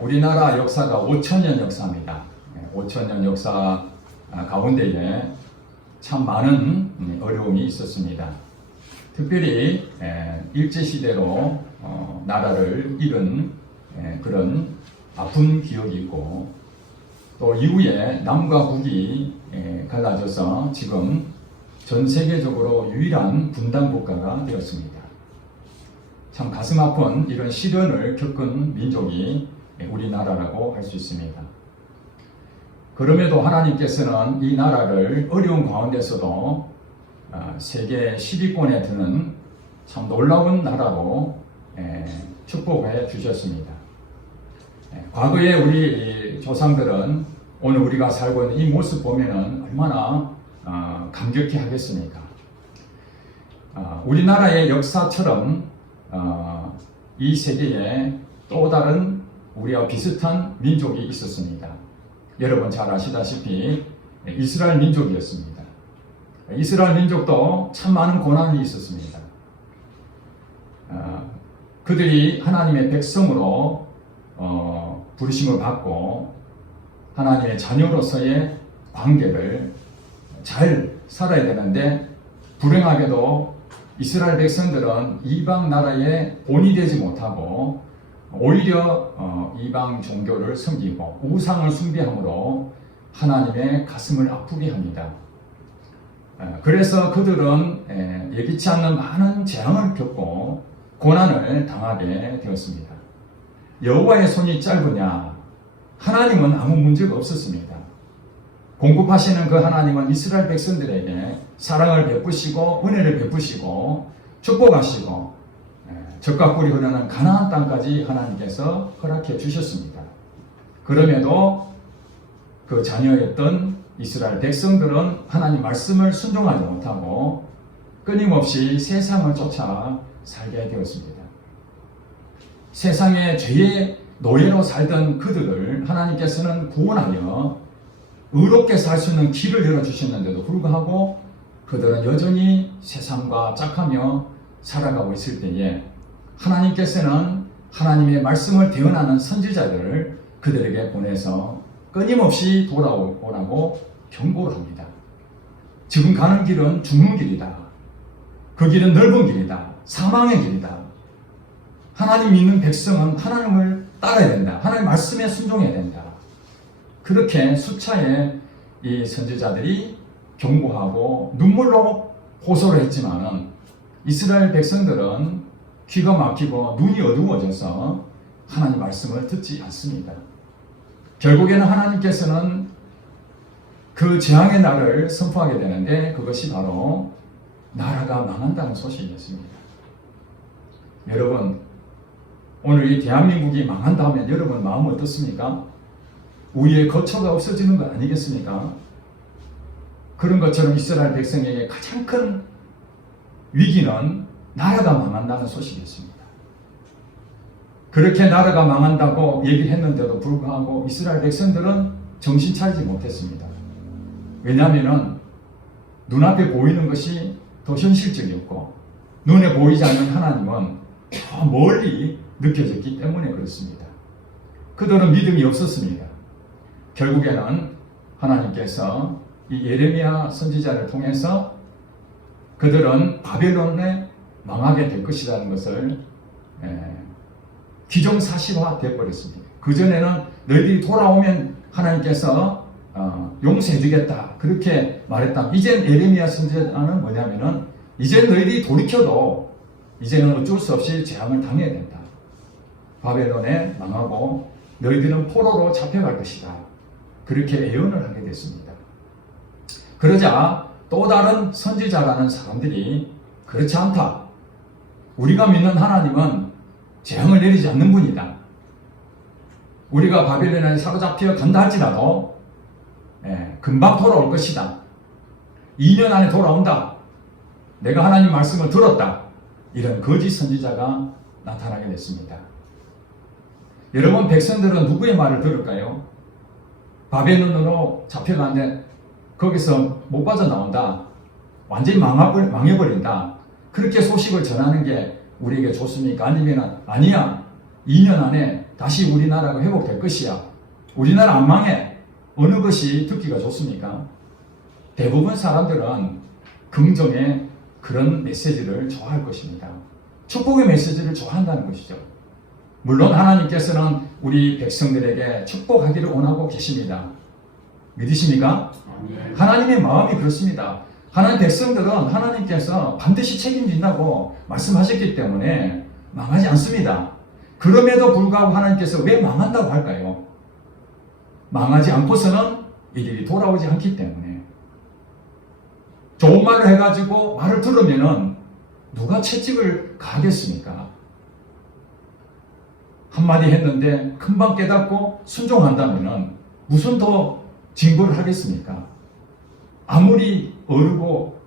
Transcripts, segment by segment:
우리나라 역사가 5천년 역사입니다. 5천년 역사 가운데에 참 많은 어려움이 있었습니다. 특별히 일제시대로 나라를 잃은 그런 아픈 기억이 있고, 또 이후에 남과 북이 갈라져서 지금 전 세계적으로 유일한 분단 국가가 되었습니다. 참 가슴 아픈 이런 시련을 겪은 민족이 우리나라라고 할 수 있습니다. 그럼에도 하나님께서는 이 나라를 어려운 가운데서도 세계 10위권에 드는 참 놀라운 나라로 축복해 주셨습니다. 과거에 우리 조상들은 오늘 우리가 살고 있는 이 모습 보면은 얼마나 감격해 하겠습니까? 우리나라의 역사처럼 이 세계에 또 다른 우리와 비슷한 민족이 있었습니다. 여러분 잘 아시다시피 이스라엘 민족이었습니다. 이스라엘 민족도 참 많은 고난이 있었습니다. 그들이 하나님의 백성으로 부르심을 받고 하나님의 자녀로서의 관계를 잘 살아야 되는데, 불행하게도 이스라엘 백성들은 이방 나라의 본이 되지 못하고 오히려 이방 종교를 섬기고 우상을 숭배함으로 하나님의 가슴을 아프게 합니다. 그래서 그들은 예기치 않는 많은 재앙을 겪고 고난을 당하게 되었습니다. 여호와의 손이 짧으냐? 하나님은 아무 문제가 없었습니다. 공급하시는 그 하나님은 이스라엘 백성들에게 사랑을 베푸시고 은혜를 베푸시고 축복하시고 젖과 꿀이 흐르는 가나안 땅까지 하나님께서 허락해 주셨습니다. 그럼에도 그 자녀였던 이스라엘 백성들은 하나님 말씀을 순종하지 못하고 끊임없이 세상을 쫓아 살게 되었습니다. 세상의 죄의 노예로 살던 그들을 하나님께서는 구원하여 의롭게 살 수 있는 길을 열어주셨는데도 불구하고 그들은 여전히 세상과 짝하며 살아가고 있을 때에 하나님께서는 하나님의 말씀을 대언하는 선지자들을 그들에게 보내서 끊임없이 돌아오라고 경고를 합니다. 지금 가는 길은 죽는 길이다. 그 길은 넓은 길이다. 사망의 길이다. 하나님 믿는 백성은 하나님을 따라야 된다. 하나님 말씀에 순종해야 된다. 그렇게 수차에 이 선지자들이 경고하고 눈물로 호소를 했지만은 이스라엘 백성들은 귀가 막히고 눈이 어두워져서 하나님 말씀을 듣지 않습니다. 결국에는 하나님께서는 그 재앙의 날을 선포하게 되는데, 그것이 바로 나라가 망한다는 소식이었습니다. 여러분, 오늘 이 대한민국이 망한다면 여러분 마음은 어떻습니까? 우리의 거처가 없어지는 것 아니겠습니까? 그런 것처럼 이스라엘 백성에게 가장 큰 위기는 나라가 망한다는 소식이었습니다. 그렇게 나라가 망한다고 얘기를 했는데도 불구하고 이스라엘 백성들은 정신 차리지 못했습니다. 왜냐하면 눈앞에 보이는 것이 더 현실적이었고 눈에 보이지 않는 하나님은 저 멀리 느껴졌기 때문에 그렇습니다. 그들은 믿음이 없었습니다. 결국에는 하나님께서 이 예레미야 선지자를 통해서 그들은 바벨론에 망하게 될 것이라는 것을 기정사실화 되어버렸습니다. 그전에는 너희들이 돌아오면 하나님께서 용서해 주겠다 그렇게 말했다. 이젠 예레미야 선지자는 뭐냐면은 이제 너희들이 돌이켜도 이제는 어쩔 수 없이 재앙을 당해야 된다. 바벨론에 망하고 너희들은 포로로 잡혀갈 것이다. 그렇게 예언을 하게 됐습니다. 그러자 또 다른 선지자라는 사람들이 그렇지 않다. 우리가 믿는 하나님은 재앙을 내리지 않는 분이다. 우리가 바벨론에 사로잡혀 간다 할지라도 금방 돌아올 것이다. 2년 안에 돌아온다. 내가 하나님 말씀을 들었다. 이런 거짓 선지자가 나타나게 됐습니다. 여러분, 백성들은 누구의 말을 들을까요? 바벨론으로 잡혀가는데 거기서 못 빠져나온다. 완전히 망해버린다. 그렇게 소식을 전하는 게 우리에게 좋습니까? 아니면 아니야. 2년 안에 다시 우리나라가 회복될 것이야. 우리나라 안 망해. 어느 것이 듣기가 좋습니까? 대부분 사람들은 긍정의 그런 메시지를 좋아할 것입니다. 축복의 메시지를 좋아한다는 것이죠. 물론 하나님께서는 우리 백성들에게 축복하기를 원하고 계십니다. 믿으십니까? 하나님의 마음이 그렇습니다. 하나님 백성들은 하나님께서 반드시 책임진다고 말씀하셨기 때문에 망하지 않습니다. 그럼에도 불구하고 하나님께서 왜 망한다고 할까요? 망하지 않고서는 이들이 돌아오지 않기 때문에. 좋은 말을 해가지고 말을 들으면은 누가 채찍을 가겠습니까? 한마디 했는데 금방 깨닫고 순종한다면은 무슨 더 징벌을 하겠습니까? 아무리 어르고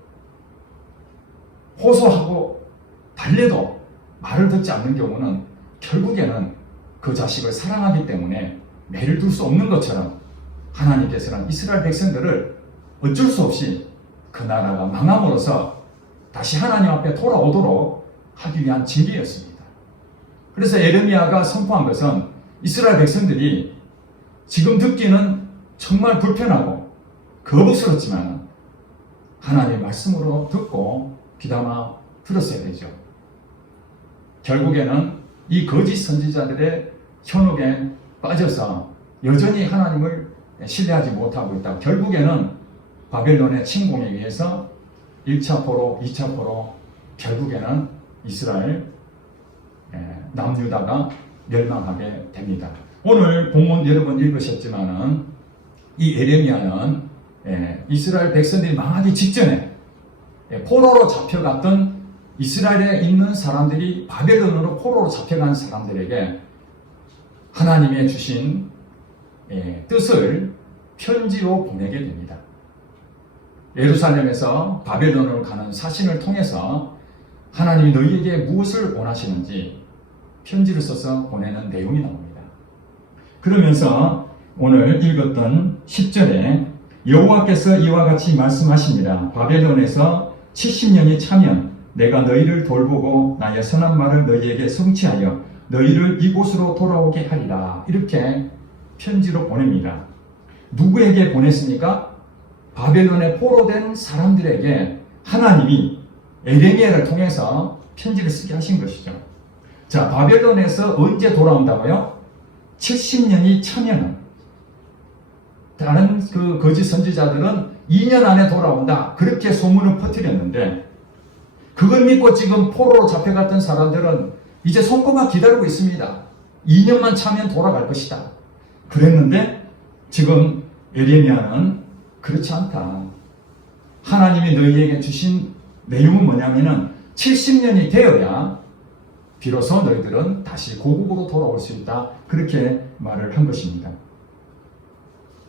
호소하고 달래도 말을 듣지 않는 경우는 결국에는 그 자식을 사랑하기 때문에 매를 둘 수 없는 것처럼 하나님께서는 이스라엘 백성들을 어쩔 수 없이 그 나라가 망함으로써 다시 하나님 앞에 돌아오도록 하기 위한 징계였습니다. 그래서 예레미야가 선포한 것은 이스라엘 백성들이 지금 듣기는 정말 불편하고 거북스럽지만 하나님의 말씀으로 듣고 귀담아 들었어야 되죠. 결국에는 이 거짓 선지자들의 현혹에 빠져서 여전히 하나님을 신뢰하지 못하고 있다. 결국에는 바벨론의 침공에 의해서 1차 포로, 2차 포로 결국에는 이스라엘 남유다가 멸망하게 됩니다. 오늘 본문 여러분 읽으셨지만은 이 예레미야는 이스라엘 백성들이 망하기 직전에 포로로 잡혀갔던 이스라엘에 있는 사람들이 바벨론으로 포로로 잡혀간 사람들에게 하나님의 주신 뜻을 편지로 보내게 됩니다. 예루살렘에서 바벨론으로 가는 사신을 통해서 하나님이 너희에게 무엇을 원하시는지 편지를 써서 보내는 내용이 나옵니다. 그러면서 오늘 읽었던 10절에 여호와께서 이와 같이 말씀하십니다. 바벨론에서 70년이 차면 내가 너희를 돌보고 나의 선한 말을 너희에게 성취하여 너희를 이곳으로 돌아오게 하리라. 이렇게 편지로 보냅니다. 누구에게 보냈습니까? 바벨론에 포로된 사람들에게 하나님이 예레미야를 통해서 편지를 쓰게 하신 것이죠. 자, 바벨론에서 언제 돌아온다고요? 70년이 차면은. 다른 그 거짓 선지자들은 2년 안에 돌아온다. 그렇게 소문을 퍼뜨렸는데 그걸 믿고 지금 포로로 잡혀갔던 사람들은 이제 손꼽아 기다리고 있습니다. 2년만 차면 돌아갈 것이다. 그랬는데 지금 예레미야는 그렇지 않다. 하나님이 너희에게 주신 내용은 뭐냐면은 70년이 되어야 비로소 너희들은 다시 고국으로 돌아올 수 있다. 그렇게 말을 한 것입니다.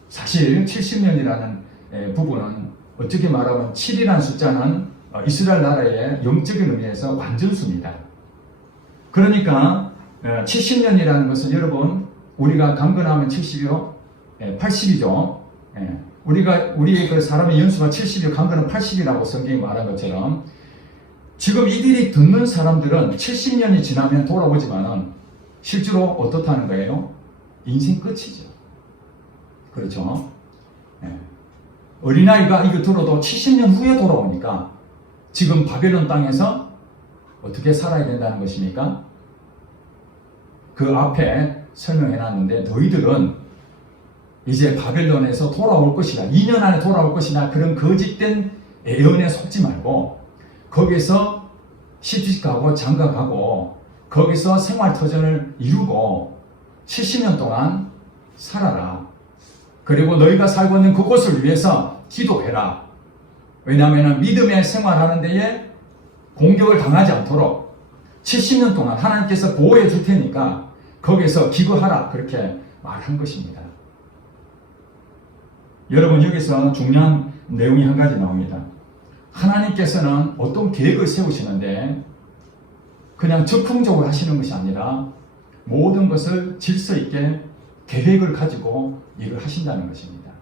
사실 70년이라는 부분은 어떻게 말하면 7이라는 숫자는 이스라엘 나라의 영적인 의미에서 완전수입니다. 그러니까 70년이라는 것은 여러분 우리가 강건하면 70이요, 80이죠. 우리의 그 사람의 연수가 70이요, 강건은 80이라고 성경이 말한 것처럼 지금 이들이 듣는 사람들은 70년이 지나면 돌아오지만은 실제로 어떻다는 거예요? 인생 끝이죠. 그렇죠? 어린아이가 이거 들어도 70년 후에 돌아오니까 지금 바벨론 땅에서 어떻게 살아야 된다는 것입니까? 그 앞에 설명해 놨는데 너희들은 이제 바벨론에서 돌아올 것이다. 2년 안에 돌아올 것이다. 그런 거짓된 예언에 속지 말고 거기서 시집가고 장가가고 거기서 생활터전을 이루고 70년 동안 살아라. 그리고 너희가 살고 있는 그곳을 위해서 기도해라. 왜냐하면 믿음의 생활하는 데에 공격을 당하지 않도록 70년 동안 하나님께서 보호해 줄 테니까 거기서 기도하라. 그렇게 말한 것입니다. 여러분 여기서 중요한 내용이 한 가지 나옵니다. 하나님께서는 어떤 계획을 세우시는데 그냥 즉흥적으로 하시는 것이 아니라 모든 것을 질서 있게 계획을 가지고 일을 하신다는 것입니다.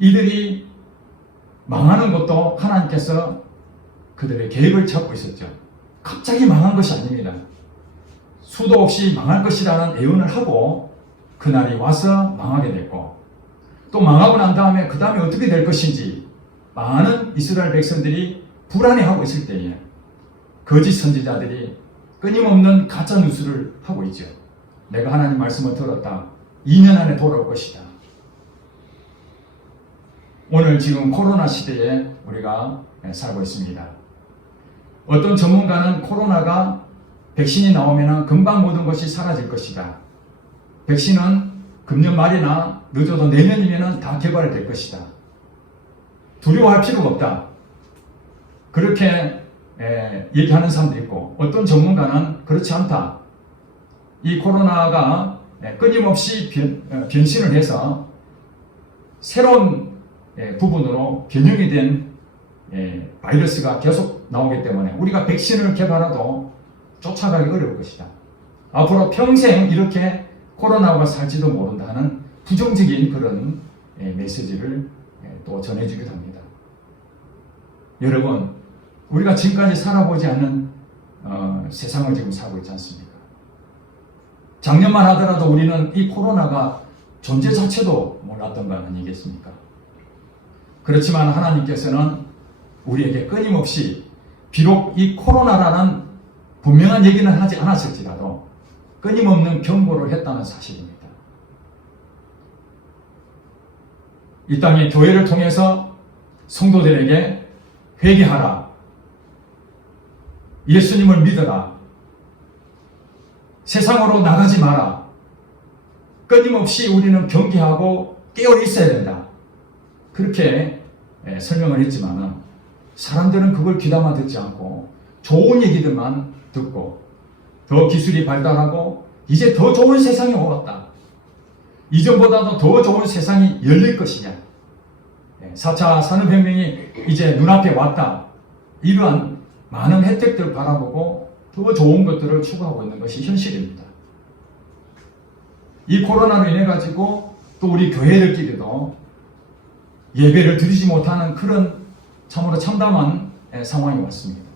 이들이 망하는 것도 하나님께서 그들의 계획을 잡고 있었죠. 갑자기 망한 것이 아닙니다. 수도 없이 망할 것이라는 예언을 하고 그날이 와서 망하게 됐고, 또 망하고 난 다음에 그 다음에 어떻게 될 것인지 많은 이스라엘 백성들이 불안해하고 있을 때에 거짓 선지자들이 끊임없는 가짜 뉴스를 하고 있죠. 내가 하나님 말씀을 들었다. 2년 안에 돌아올 것이다. 오늘 지금 코로나 시대에 우리가 살고 있습니다. 어떤 전문가는 코로나가 백신이 나오면 금방 모든 것이 사라질 것이다. 백신은 금년 말이나 늦어도 내년이면 다 개발이 될 것이다. 두려워할 필요가 없다. 그렇게 얘기하는 사람도 있고, 어떤 전문가는 그렇지 않다. 이 코로나가 끊임없이 변신을 해서 새로운 부분으로 변형이 된 바이러스가 계속 나오기 때문에 우리가 백신을 개발해도 쫓아가기 어려울 것이다. 앞으로 평생 이렇게 코로나와 살지도 모른다는 부정적인 그런 메시지를 또 전해주기도 합니다. 여러분, 우리가 지금까지 살아보지 않는 세상을 지금 살고 있지 않습니까? 작년만 하더라도 우리는 이 코로나가 존재 자체도 몰랐던 거 아니겠습니까? 그렇지만 하나님께서는 우리에게 끊임없이 비록 이 코로나라는 분명한 얘기는 하지 않았을지라도 끊임없는 경고를 했다는 사실입니다. 이 땅의 교회를 통해서 성도들에게 회개하라, 예수님을 믿어라, 세상으로 나가지 마라, 끊임없이 우리는 경계하고 깨어 있어야 된다. 그렇게 설명을 했지만은 사람들은 그걸 귀담아 듣지 않고 좋은 얘기들만 듣고, 더 기술이 발달하고 이제 더 좋은 세상이 왔다, 이전보다도 더 좋은 세상이 열릴 것이냐, 4차 산업혁명이 이제 눈앞에 왔다, 이러한 많은 혜택들을 바라보고 더 좋은 것들을 추구하고 있는 것이 현실입니다. 이 코로나로 인해 가지고 또 우리 교회들끼리도 예배를 드리지 못하는 그런 참으로 참담한 상황이 왔습니다.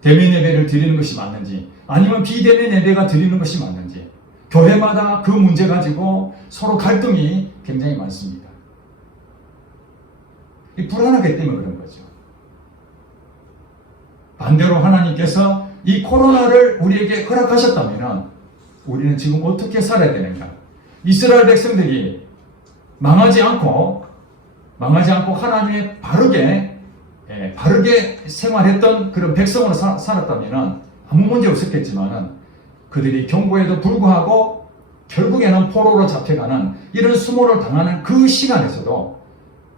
대면 예배를 드리는 것이 맞는지 아니면 비대면 예배가 드리는 것이 맞는지, 교회마다 그 문제 가지고 서로 갈등이 굉장히 많습니다. 이 불안하기 때문에 그런 거죠. 반대로 하나님께서 이 코로나를 우리에게 허락하셨다면 우리는 지금 어떻게 살아야 되는가? 이스라엘 백성들이 망하지 않고 하나님의 바르게 생활했던 그런 백성으로 살았다면 아무 문제 없었겠지만 그들이 경고에도 불구하고 결국에는 포로로 잡혀가는 이런 수모를 당하는 그 시간에서도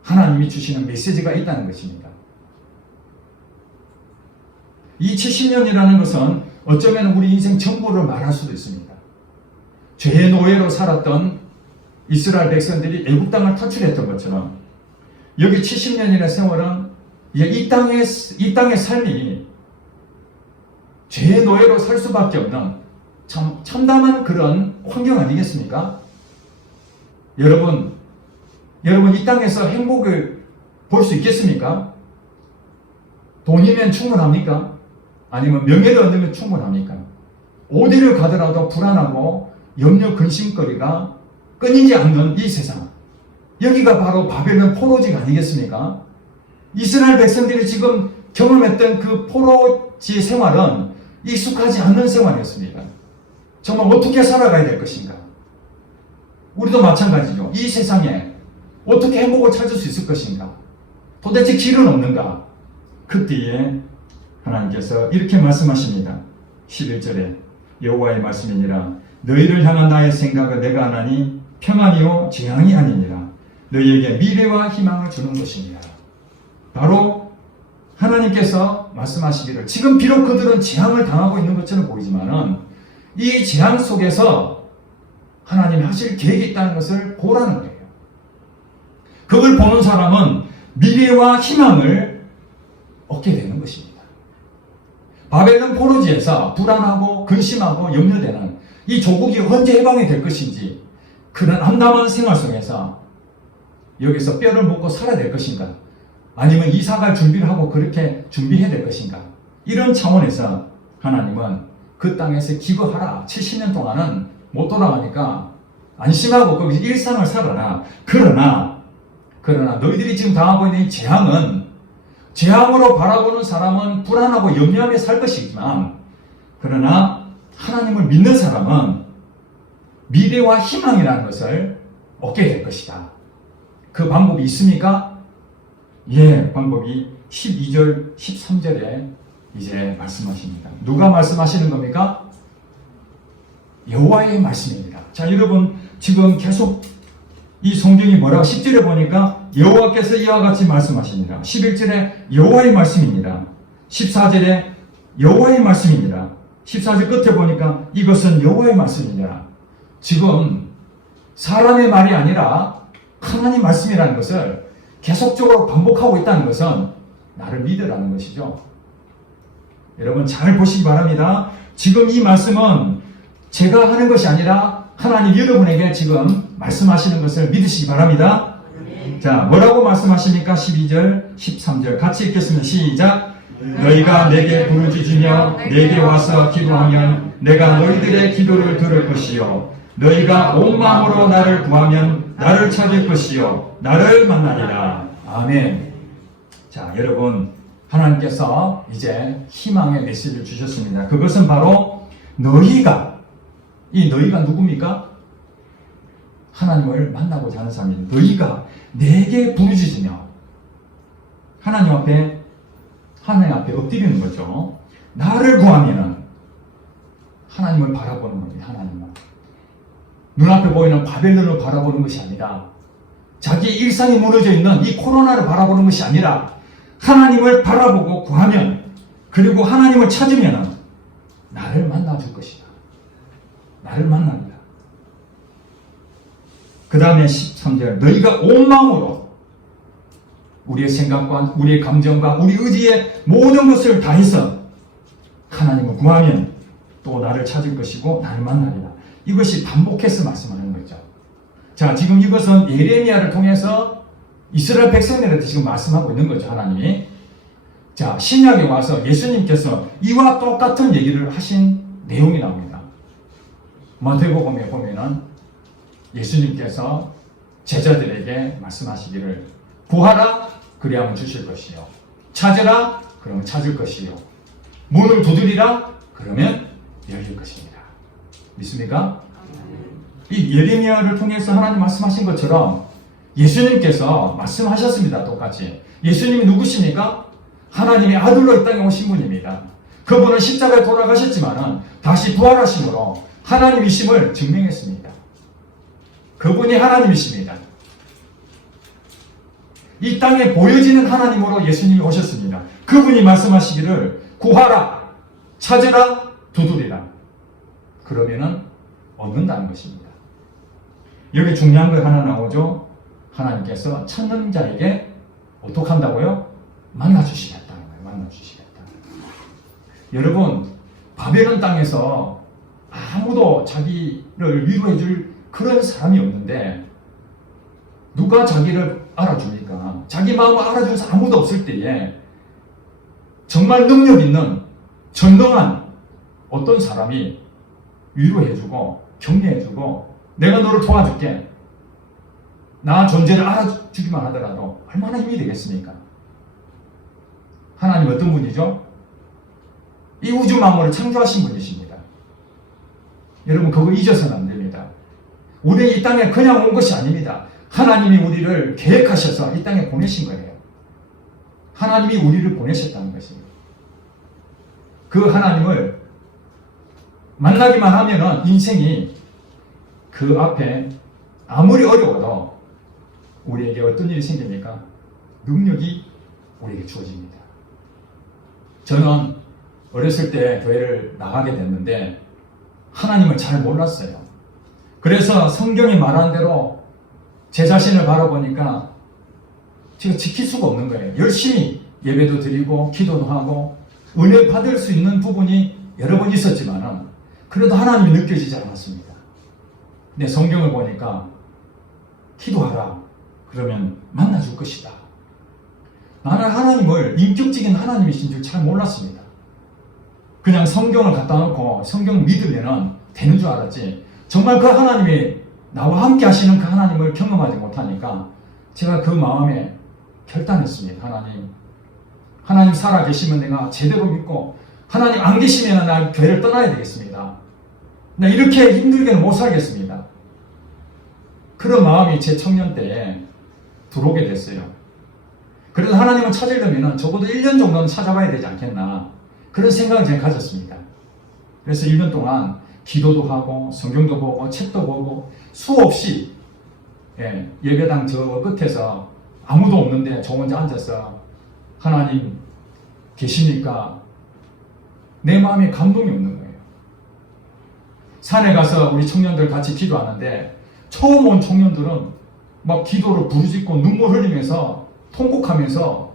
하나님이 주시는 메시지가 있다는 것입니다. 이 70년이라는 것은 어쩌면 우리 인생 전부를 말할 수도 있습니다. 죄의 노예로 살았던 이스라엘 백성들이 애국 땅을 탈출했던 것처럼 여기 70년이라는 세월은 이 땅의 삶이 죄의 노예로 살 수밖에 없는 참 참담한 그런 환경 아니겠습니까? 여러분 이 땅에서 행복을 볼 수 있겠습니까? 돈이면 충분합니까? 아니면 명예를 얻으면 충분합니까? 어디를 가더라도 불안하고 염려 근심거리가 끊이지 않는 이 세상, 여기가 바로 바벨론 포로지가 아니겠습니까? 이스라엘 백성들이 지금 경험했던 그 포로지 생활은 익숙하지 않는 생활이었습니다. 정말 어떻게 살아가야 될 것인가? 우리도 마찬가지죠. 이 세상에 어떻게 행복을 찾을 수 있을 것인가? 도대체 길은 없는가? 그때에 하나님께서 이렇게 말씀하십니다. 11절에 여호와의 말씀이니라. 너희를 향한 나의 생각은 내가 하나니 평안이요 재앙이 아니니라. 너희에게 미래와 희망을 주는 것이니라. 바로 하나님께서 말씀하시기를, 지금 비록 그들은 재앙을 당하고 있는 것처럼 보이지만은 이 재앙 속에서 하나님이 하실 계획이 있다는 것을 보라는 거예요. 그걸 보는 사람은 미래와 희망을 얻게 되는 것입니다. 바벨론 포로지에서 불안하고 근심하고 염려되는 이 조국이 언제 해방이 될 것인지, 그런 암담한 생활 속에서 여기서 뼈를 먹고 살아야 될 것인가, 아니면 이사갈 준비를 하고 그렇게 준비해야 될 것인가, 이런 차원에서 하나님은 그 땅에서 기거하라. 70년 동안은 못 돌아가니까 안심하고 거기서 일상을 살아라. 그러나 너희들이 지금 당하고 있는 이 재앙으로 바라보는 사람은 불안하고 염려하며 살 것이지만, 그러나 하나님을 믿는 사람은 미래와 희망이라는 것을 얻게 될 것이다. 그 방법이 있습니까? 예, 방법이 12절, 13절에 이제 말씀하십니다. 누가 말씀하시는 겁니까? 여호와의 말씀입니다. 자, 여러분 지금 계속 이 성경이 뭐라고 10절에 보니까 여호와께서 이와 같이 말씀하십니다. 11절에 여호와의 말씀입니다. 14절에 여호와의 말씀입니다. 14절 끝에 보니까 이것은 여호와의 말씀입니다. 지금 사람의 말이 아니라 하나님 말씀이라는 것을 계속적으로 반복하고 있다는 것은 나를 믿으라는 것이죠. 여러분 잘 보시기 바랍니다. 지금 이 말씀은 제가 하는 것이 아니라 하나님 여러분에게 지금 말씀하시는 것을 믿으시기 바랍니다. 자, 뭐라고 말씀하십니까? 12절, 13절 같이 읽겠습니다. 시작. 너희가 내게 부르짖으며 내게 와서 기도하면 내가 너희들의 기도를 들을 것이요 너희가 온 마음으로 나를 구하면 나를 찾을 것이요 나를 만나리라. 아멘. 자, 여러분 하나님께서 이제 희망의 메시지를 주셨습니다. 그것은 바로 너희가 누굽니까? 하나님을 만나고자 하는 사람입니다. 너희가 내게 부르짖으며 하나님 앞에 엎드리는 거죠. 나를 구하면은 하나님을 바라보는 겁니다. 하나님을 눈앞에 보이는 바벨론을 바라보는 것이 아니라 자기 일상이 무너져 있는 이 코로나를 바라보는 것이 아니라 하나님을 바라보고 구하면, 그리고 하나님을 찾으면 나를 만나줄 것이다. 나를 만납니다. 그 다음에 13절 너희가 온 마음으로 우리의 생각과 우리의 감정과 우리 의지의 모든 것을 다해서 하나님을 구하면 또 나를 찾을 것이고 나를 만나리라. 이것이 반복해서 말씀하는 거죠. 자, 지금 이것은 예레미야를 통해서 이스라엘 백성들한테 지금 말씀하고 있는 거죠. 하나님이. 자, 신약에 와서 예수님께서 이와 똑같은 얘기를 하신 내용이 나옵니다. 마태복음에 보면은 예수님께서 제자들에게 말씀하시기를 구하라 그리하면 주실 것이요 찾으라 그러면 찾을 것이요 문을 두드리라 그러면 열릴 것입니다. 믿습니까? 이 예레미야를 통해서 하나님 말씀하신 것처럼 예수님께서 말씀하셨습니다. 똑같이. 예수님이 누구십니까? 하나님의 아들로 이 땅에 오신 분입니다. 그분은 십자가에 돌아가셨지만 다시 부활하심으로 하나님이심을 증명했습니다. 그분이 하나님이십니다. 이 땅에 보여지는 하나님으로 예수님이 오셨습니다. 그분이 말씀하시기를 구하라, 찾으라, 두드리라. 그러면은 얻는다는 것입니다. 여기 중요한 거 하나 나오죠. 하나님께서 찾는 자에게 어떻게 한다고요? 만나주시겠다는 거예요. 만나주시겠다. 여러분, 바벨론 땅에서 아무도 자기를 위로해줄 그런 사람이 없는데 누가 자기를 알아줍니까? 자기 마음을 알아주는 사람 아무도 없을 때에 정말 능력 있는 전능한 어떤 사람이 위로해주고 격려해주고 내가 너를 도와줄게. 나 존재를 알아주기만 하더라도 얼마나 힘이 되겠습니까? 하나님 어떤 분이죠? 이 우주 만물을 창조하신 분이십니다. 여러분 그거 잊어서는 안 됩니다. 우리 이 땅에 그냥 온 것이 아닙니다. 하나님이 우리를 계획하셔서 이 땅에 보내신 거예요. 하나님이 우리를 보내셨다는 것입니다. 그 하나님을 만나기만 하면은 인생이 그 앞에 아무리 어려워도 우리에게 어떤 일이 생깁니까? 능력이 우리에게 주어집니다. 저는 어렸을 때 교회를 나가게 됐는데 하나님을 잘 몰랐어요. 그래서 성경이 말한 대로 제 자신을 바라보니까 제가 지킬 수가 없는 거예요. 열심히 예배도 드리고 기도도 하고 은혜 받을 수 있는 부분이 여러 번 있었지만 그래도 하나님이 느껴지지 않았습니다. 근데 성경을 보니까 기도하라. 그러면 만나줄 것이다. 나는 하나님을 인격적인 하나님이신 줄 잘 몰랐습니다. 그냥 성경을 갖다 놓고 성경 믿으면 되는 줄 알았지, 정말 그 하나님이 나와 함께 하시는 그 하나님을 경험하지 못하니까 제가 그 마음에 결단했습니다. 하나님 살아계시면 내가 제대로 믿고, 하나님 안 계시면 나 교회를 떠나야 되겠습니다. 나 이렇게 힘들게는 못 살겠습니다. 그런 마음이 제 청년 때에 들어오게 됐어요. 그래서 하나님을 찾으려면 적어도 1년 정도는 찾아봐야 되지 않겠나, 그런 생각을 제가 가졌습니다. 그래서 1년 동안 기도도 하고 성경도 보고 책도 보고 수없이, 예배당 저 끝에서 아무도 없는데 저 혼자 앉아서 하나님 계십니까? 내 마음에 감동이 없는 거예요. 산에 가서 우리 청년들 같이 기도하는데 처음 온 청년들은 막 기도를 부르짖고 눈물 흘리면서 통곡하면서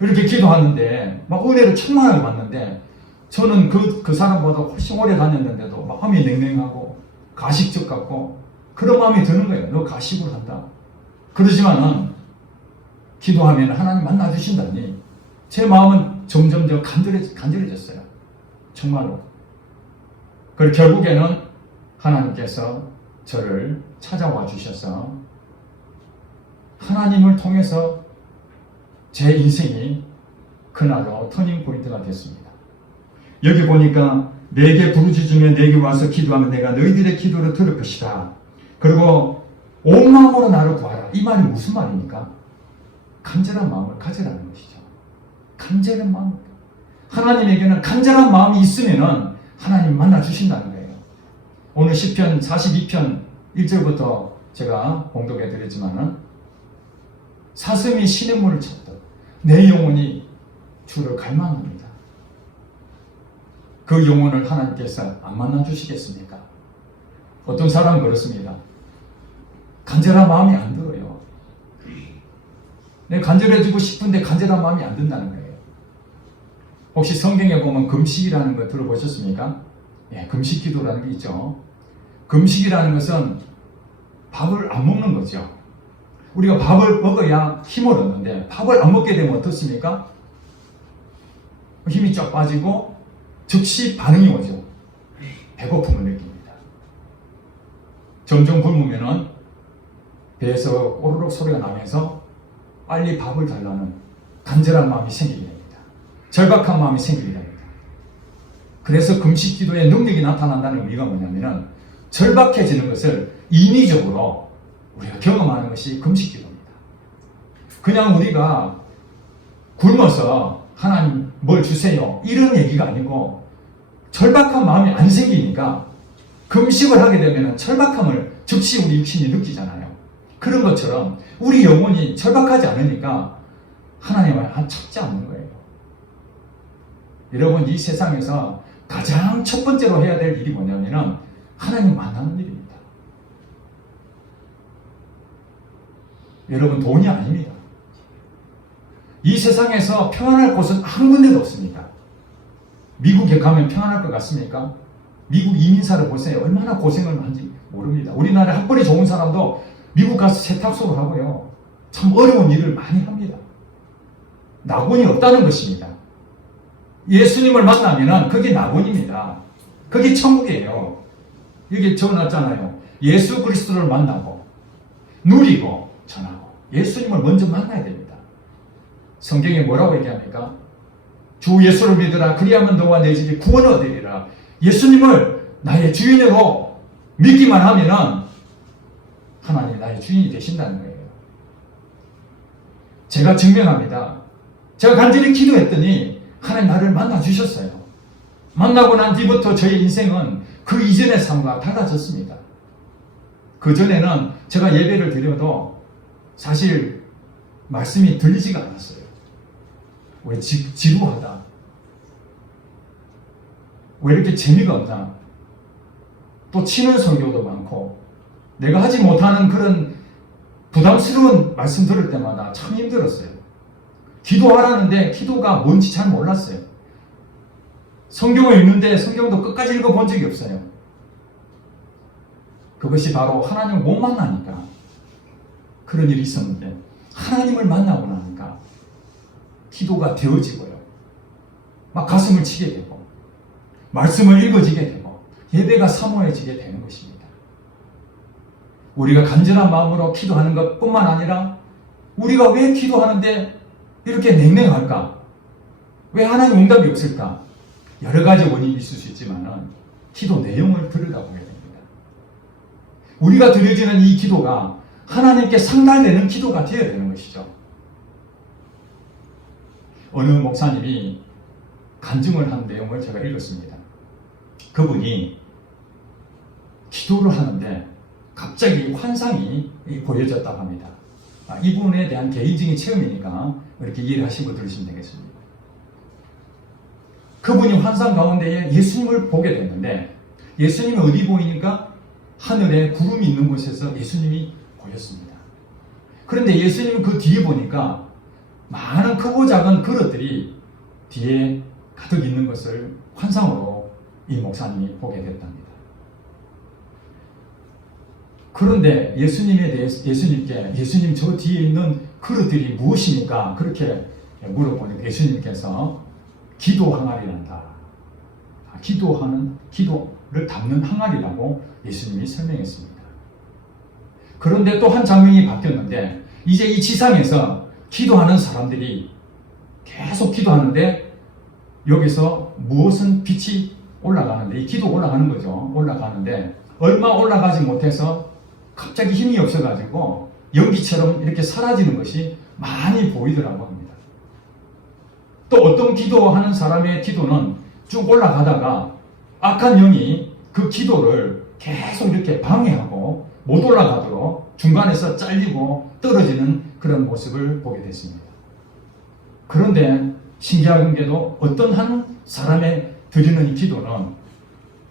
이렇게 기도하는데 막 은혜를 충만하게 받는데, 저는 그 사람보다 훨씬 오래 다녔는데도 마음이 냉랭하고 가식적 같고 그런 마음이 드는 거예요. 너 가식으로 한다. 그러지만은 기도하면 하나님 만나주신다니 제 마음은 점점 더 간절해졌어요. 정말로. 그리고 결국에는 하나님께서 저를 찾아와 주셔서 하나님을 통해서 제 인생이 그날로 터닝 포인트가 됐습니다. 여기 보니까 내게 부르짖으며 내게 와서 기도하면 내가 너희들의 기도를 들을 것이다. 그리고 온 마음으로 나를 구하라. 이 말이 무슨 말입니까? 간절한 마음을 가지라는 것이죠. 간절한 마음. 하나님에게는 간절한 마음이 있으면 하나님 만나주신다는 거예요. 오늘 시편 42편 1절부터 제가 봉독해 드렸지만은, 사슴이 시냇물을 찾듯 내 영혼이 주를 갈망합니다. 그 영혼을 하나님께서 안 만나주시겠습니까? 어떤 사람은 그렇습니다. 간절한 마음이 안 들어요. 내가 간절해지고 싶은데 간절한 마음이 안 든다는 거예요. 혹시 성경에 보면 금식이라는 거 들어보셨습니까? 금식 기도라는 게 있죠. 금식이라는 것은 밥을 안 먹는 거죠. 우리가 밥을 먹어야 힘을 얻는데 밥을 안 먹게 되면 어떻습니까? 힘이 쫙 빠지고 즉시 반응이 오죠. 배고픔을 느낍니다. 점점 굶으면은 배에서 꼬르륵 소리가 나면서 빨리 밥을 달라는 간절한 마음이 생기게 됩니다. 절박한 마음이 생기게 됩니다. 그래서 금식 기도의 능력이 나타난다는 의미가 뭐냐면은, 절박해지는 것을 인위적으로 우리가 경험하는 것이 금식 기도입니다. 그냥 우리가 굶어서 하나님 뭘 주세요 이런 얘기가 아니고, 절박한 마음이 안 생기니까 금식을 하게 되면 절박함을 즉시 우리 육신이 느끼잖아요. 그런 것처럼 우리 영혼이 절박하지 않으니까 하나님을 찾지 않는 거예요. 여러분, 이 세상에서 가장 첫 번째로 해야 될 일이 뭐냐면은 하나님 만나는 일입니다. 여러분, 돈이 아닙니다. 이 세상에서 평안할 곳은 한 군데도 없습니다. 미국에 가면 평안할 것 같습니까? 미국 이민사를 보세요. 얼마나 고생을 하는지 모릅니다. 우리나라 학벌이 좋은 사람도 미국 가서 세탁소를 하고요, 참 어려운 일을 많이 합니다. 낙원이 없다는 것입니다. 예수님을 만나면 그게 낙원입니다. 그게 천국이에요. 여기 적어놨잖아요. 예수 그리스도를 만나고 누리고 전하고. 예수님을 먼저 만나야 됩니다. 성경에 뭐라고 얘기합니까? 주 예수를 믿으라. 그리하면 너와 내 집이 구원을 얻으리라. 예수님을 나의 주인으로 믿기만 하면은 하나님 나의 주인이 되신다는 거예요. 제가 증명합니다. 제가 간절히 기도했더니 하나님 나를 만나주셨어요. 만나고 난 뒤부터 저의 인생은 그 이전의 삶과 달라졌습니다. 그전에는 제가 예배를 드려도 사실 말씀이 들리지가 않았어요. 왜 지루하다. 왜 이렇게 재미가 없나. 또 치는 설교도 많고 내가 하지 못하는 그런 부담스러운 말씀 들을 때마다 참 힘들었어요. 기도하라는데 기도가 뭔지 잘 몰랐어요. 성경을 읽는데 성경도 끝까지 읽어본 적이 없어요. 그것이 바로 하나님을 못 만나니까 그런 일이 있었는데, 하나님을 만나고 나니까 기도가 되어지고요, 막 가슴을 치게 되고 말씀을 읽어지게 되고 예배가 사모해지게 되는 것입니다. 우리가 간절한 마음으로 기도하는 것뿐만 아니라 우리가 왜 기도하는데 이렇게 냉랭할까? 왜 하나님 응답이 없을까? 여러 가지 원인이 있을 수 있지만 기도 내용을 들여다보게 됩니다. 우리가 드려지는 이 기도가 하나님께 상달되는 기도가 되어야 되는 것이죠. 어느 목사님이 간증을 한 내용을 제가 읽었습니다. 그분이 기도를 하는데 갑자기 환상이 보여졌다고 합니다. 이 부분에 대한 개인적인 체험이니까 이렇게 이해를 하시고 들으시면 되겠습니다. 그분이 환상 가운데에 예수님을 보게 됐는데 예수님이 어디 보이니까 하늘에 구름이 있는 곳에서 예수님이 보였습니다. 그런데 예수님은 그 뒤에 보니까 많은 크고 작은 그릇들이 뒤에 가득 있는 것을 환상으로 이 목사님이 보게 됐답니다. 그런데 예수님께 예수님 저 뒤에 있는 그릇들이 무엇입니까? 그렇게 물어보니까 예수님께서 기도 항아리란다. 기도를 담는 항아리라고 예수님이 설명했습니다. 그런데 또 한 장면이 바뀌었는데 이제 이 지상에서 기도하는 사람들이 계속 기도하는데 여기서 무엇은 빛이 올라가는데 이 기도 올라가는 거죠. 올라가는데 얼마 올라가지 못해서 갑자기 힘이 없어가지고 연기처럼 이렇게 사라지는 것이 많이 보이더라고 합니다. 또 어떤 기도하는 사람의 기도는 쭉 올라가다가 악한 영이 그 기도를 계속 이렇게 방해하고 못 올라가도록 중간에서 잘리고 떨어지는 그런 모습을 보게 됐습니다. 그런데 신기한 게도 어떤 한 사람의 드리는 이 기도는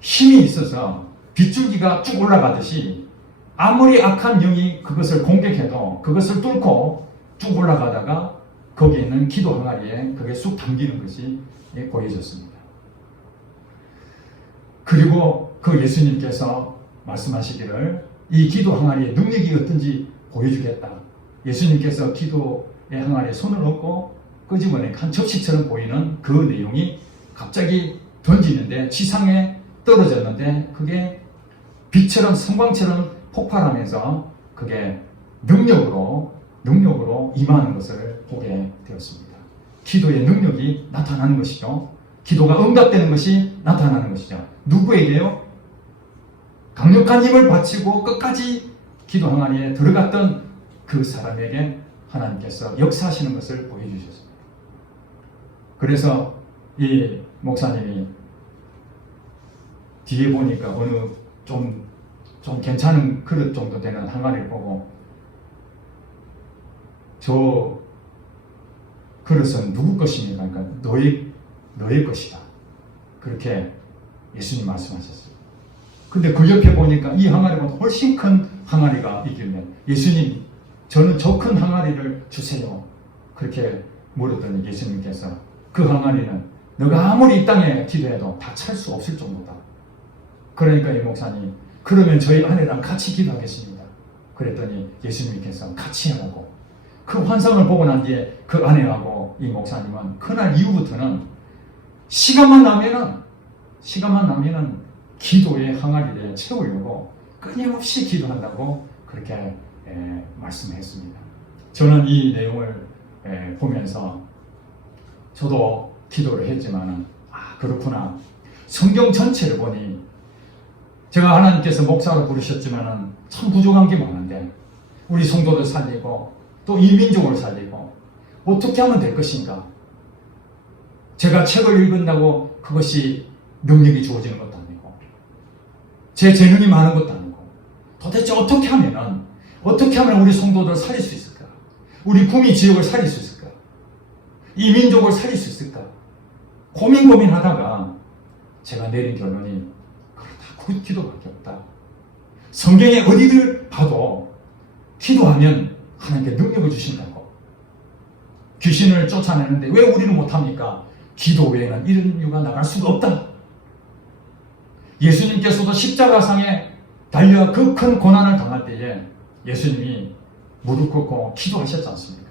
힘이 있어서 빗줄기가 쭉 올라가듯이 아무리 악한 영이 그것을 공격해도 그것을 뚫고 쭉 올라가다가 거기에 있는 기도 항아리에 그게 쑥 담기는 것이 보여졌습니다. 그리고 그 예수님께서 말씀하시기를 이 기도 항아리의 능력이 어떤지 보여주겠다. 예수님께서 기도의 항아리에 손을 얹고 끄집어내 한 접시처럼 보이는 그 내용이 갑자기 던지는데 지상에 떨어졌는데 그게 빛처럼 성광처럼 폭발하면서 그게 능력으로 임하는 것을 보게 되었습니다. 기도의 능력이 나타나는 것이죠. 기도가 응답되는 것이 나타나는 것이죠. 누구에게요? 강력한 힘을 바치고 끝까지 기도 항아리에 들어갔던 그 사람에게 하나님께서 역사하시는 것을 보여주셨습니다. 그래서 이 목사님이 뒤에 보니까 어느 좀 괜찮은 그릇 정도 되는 항아리를 보고 저 그릇은 누구 것입니까? 그러니까 너의 것이다. 그렇게 예수님 말씀하셨어요. 근데 그 옆에 보니까 이 항아리보다 훨씬 큰 항아리가 있길래 예수님 저는 저 큰 항아리를 주세요. 그렇게 물었더니 예수님께서 그 항아리는 너가 아무리 이 땅에 기도해도 다 찰 수 없을 정도다. 그러니까 이 목사님 그러면 저희 아내랑 같이 기도하겠습니다. 그랬더니 예수님께서 같이 하라고. 그 환상을 보고 난 뒤에 그 아내하고 이 목사님은 그날 이후부터는 시간만 나면은 기도의 항아리를 채우려고 끊임없이 기도한다고 그렇게 말씀했습니다. 저는 이 내용을 보면서 저도 기도를 했지만은 그렇구나. 성경 전체를 보니 제가 하나님께서 목사로 부르셨지만은 참 부족한 게 많은데 우리 성도를 살리고 또 이 민족을 살리고 어떻게 하면 될 것인가? 제가 책을 읽은다고 그것이 능력이 주어지는 것도 아니고 제 재능이 많은 것도 아니고 도대체 어떻게 하면 우리 성도들을 살릴 수 있을까? 우리 구미 지역을 살릴 수 있을까? 이 민족을 살릴 수 있을까? 고민하다가 제가 내린 결론이 그 기도밖에 없다. 성경에 어디를 봐도 기도하면 하나님께 능력을 주신다고. 귀신을 쫓아내는데 왜 우리는 못합니까? 기도 외에는 이런 이유가 나갈 수가 없다. 예수님께서도 십자가상에 달려 그 큰 고난을 당할 때에 예수님이 무릎 꿇고 기도하셨지 않습니까?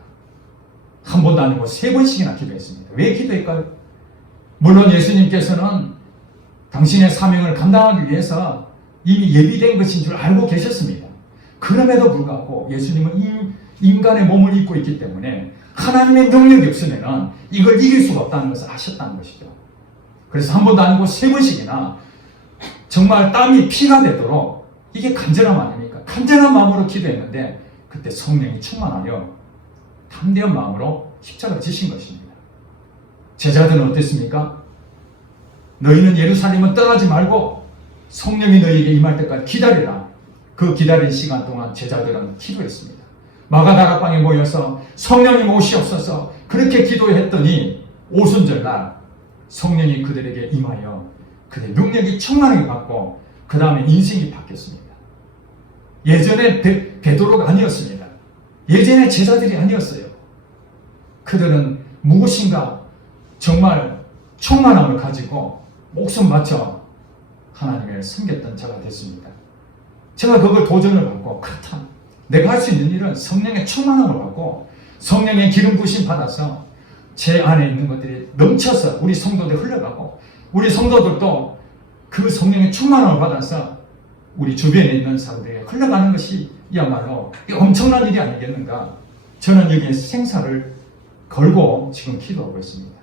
한 번도 아니고 3번씩이나 기도했습니다. 왜 기도했을까요? 물론 예수님께서는 당신의 사명을 감당하기 위해서 이미 예비된 것인 줄 알고 계셨습니다. 그럼에도 불구하고 예수님은 인간의 몸을 입고 있기 때문에 하나님의 능력이 없으면 이걸 이길 수가 없다는 것을 아셨다는 것이죠. 그래서 한 번도 아니고 3번씩이나 정말 땀이 피가 되도록 이게 간절함 아닙니까? 간절한 마음으로 기도했는데 그때 성령이 충만하여 담대한 마음으로 십자가를 지신 것입니다. 제자들은 어땠습니까? 너희는 예루살렘은 떠나지 말고 성령이 너희에게 임할 때까지 기다리라. 그 기다린 시간 동안 제자들은 기도했습니다. 마가다락방에 모여서 성령님 오시옵소서 그렇게 기도했더니 오순절날 성령이 그들에게 임하여 그들의 능력이 충만하게 받고 그 다음에 인생이 바뀌었습니다. 예전에 베드로가 아니었습니다. 예전에 제자들이 아니었어요. 그들은 무엇인가 정말 충만함을 가지고 목숨 바쳐 하나님을 섬겼던 자가 됐습니다. 제가 그걸 도전을 받고 그렇다. 내가 할 수 있는 일은 성령의 충만함을 받고 성령의 기름 부심 받아서 제 안에 있는 것들이 넘쳐서 우리 성도들 흘러가고 우리 성도들도 그 성령의 충만함을 받아서 우리 주변에 있는 사람들에게 흘러가는 것이 이야말로 엄청난 일이 아니겠는가. 저는 여기에 생사를 걸고 지금 기도하고 있습니다.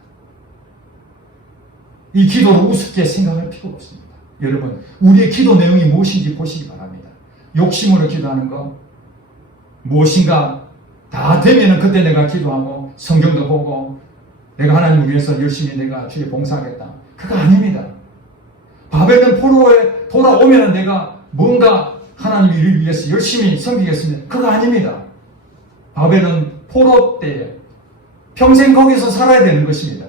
이 기도를 우습게 생각할 필요가 없습니다. 여러분, 우리의 기도 내용이 무엇인지 보시기 바랍니다. 욕심으로 기도하는 것, 무엇인가 다 되면은 그때 내가 기도하고 성경도 보고 내가 하나님을 위해서 열심히 내가 주에 봉사하겠다. 그거 아닙니다. 바벨론 포로에 돌아오면은 내가 뭔가 하나님 일을 위해서 열심히 섬기겠습니다. 그거 아닙니다. 바벨론 포로 때에 평생 거기서 살아야 되는 것입니다.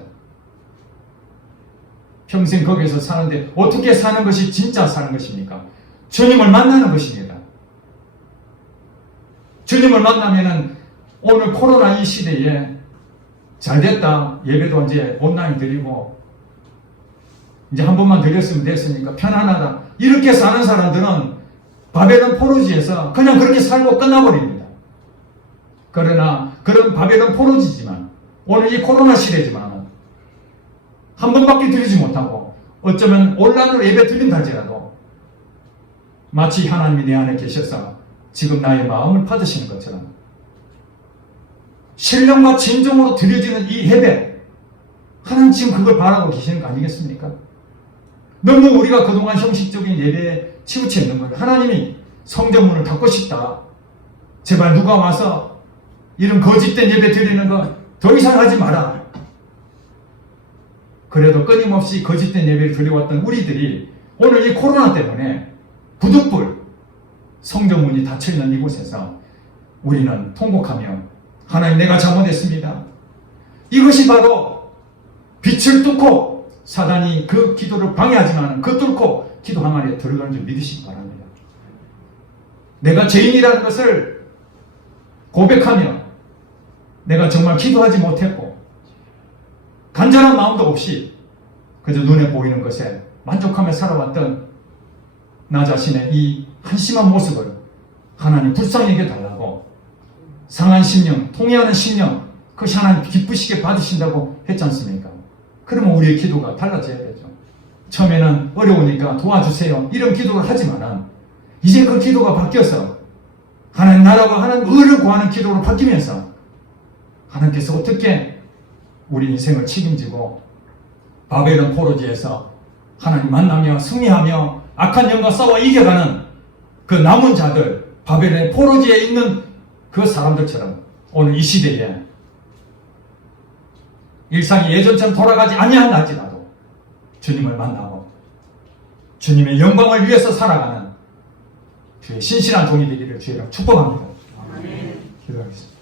평생 거기서 사는데 어떻게 사는 것이 진짜 사는 것입니까? 주님을 만나는 것입니다. 주님을 만나면은 오늘 코로나 이 시대에 잘됐다. 예배도 이제 온라인 드리고 이제 한 번만 드렸으면 됐으니까 편안하다. 이렇게 사는 사람들은 바벨론 포로지에서 그냥 그렇게 살고 끝나버립니다. 그러나 그런 바벨론 포로지지만 오늘 이 코로나 시대지만 한 번밖에 드리지 못하고 어쩌면 온라인으로 예배 드린다 할지라도 마치 하나님이 내 안에 계셔서 지금 나의 마음을 받으시는 것처럼 신령과 진정으로 드려지는 이 예배, 하나님 지금 그걸 바라고 계시는 거 아니겠습니까? 너무 우리가 그동안 형식적인 예배에 치우쳐 있는 거예요. 하나님이 성전문을 닫고 싶다. 제발 누가 와서 이런 거짓된 예배 드리는 거 더 이상 하지 마라. 그래도 끊임없이 거짓된 예배를 드려왔던 우리들이 오늘 이 코로나 때문에 부득불 성전문이 닫혀있는 이곳에서 우리는 통곡하며 하나님 내가 잘못했습니다. 이것이 바로 빛을 뚫고 사단이 그 기도를 방해하지만 그 뚫고 기도 항아리에 들어가는 줄 믿으시기 바랍니다. 내가 죄인이라는 것을 고백하며 내가 정말 기도하지 못했고 간절한 마음도 없이 그저 눈에 보이는 것에 만족하며 살아왔던 나 자신의 이 한심한 모습을 하나님 불쌍히 여겨달라고 상한 심령, 통회하는 심령 그것이 하나님 기쁘시게 받으신다고 했지 않습니까? 그러면 우리의 기도가 달라져야겠죠. 처음에는 어려우니까 도와주세요 이런 기도를 하지만은 이제 그 기도가 바뀌어서 하나님 나라와 하나님 의를 구하는 기도로 바뀌면서 하나님께서 어떻게 우리 인생을 책임지고 바벨론 포로지에서 하나님 만나며 승리하며 악한 영과 싸워 이겨가는 그 남은 자들 바벨론 포로지에 있는 그 사람들처럼 오늘 이 시대에 일상이 예전처럼 돌아가지 아니한다 할지라도 주님을 만나고 주님의 영광을 위해서 살아가는 주의 신실한 종이 되기를 주의로 축복합니다. 기도하겠습니다.